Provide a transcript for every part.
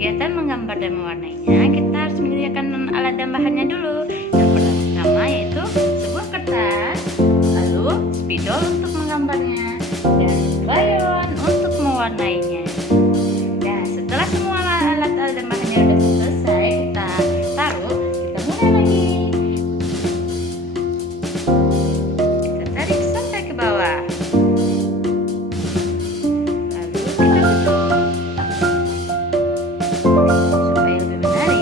kegiatan menggambar dan mewarnainya, kita harus menyediakan alat dan bahannya dulu. Yang pertama yaitu sebuah kertas, lalu spidol untuk menggambarnya, dan crayon untuk mewarnainya. Dan setelah semua alat dan bahannya sudah selesai, kita taruh, kita mulai lagi. Kita tarik sampai ke bawah. Lalu kita tutup supaya lebih menarik.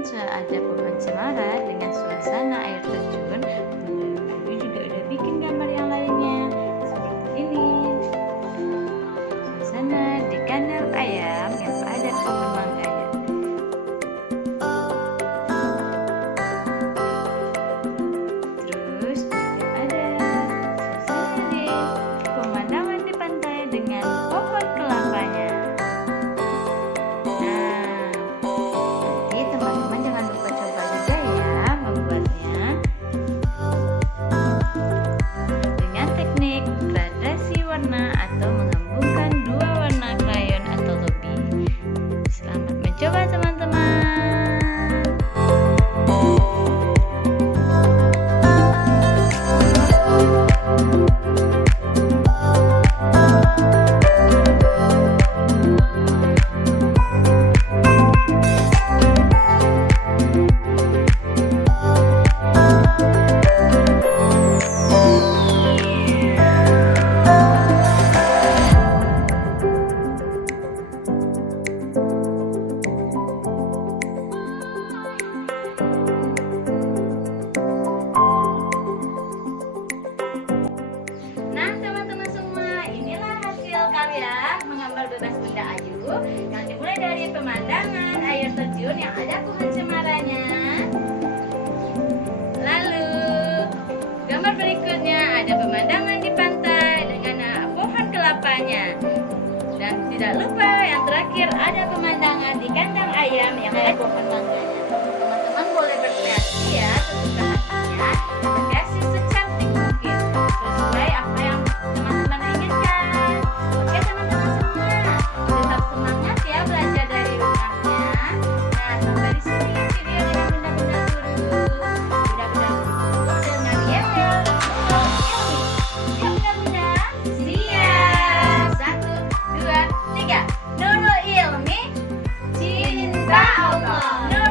ada pohon cemara dengan suasana air terjun. Bunda juga udah bikin gambar yang lainnya seperti ini. Suasana di kandang ayam yang ada pohon mangganya. Terus juga ada suasana di pemandangan di pantai dengan pohon kelapanya. Coba teman-teman. Bebas Bunda Ayu yang dimulai dari pemandangan air terjun yang ada pohon cemaranya. Lalu gambar berikutnya ada pemandangan di pantai dengan pohon kelapanya. Dan tidak lupa yang terakhir ada pemandangan di kandang ayam yang ada pohon mangganya. Teman-teman boleh berkreasi ya sesuka hatinya, berkreasi secantik mungkin sesuai apa yang teman-teman inginkan. Oke teman-teman semua, tetap semangat ya belajar dari rumahnya. Nah sampai di sini videonya Bunda-Bunda Guru. Bunda-Bunda Guru dengan Nuril Ilmi. Siap Bunda-Bunda? Siap. 1, 2, 3. Nurul Ilmi, cinta Allah.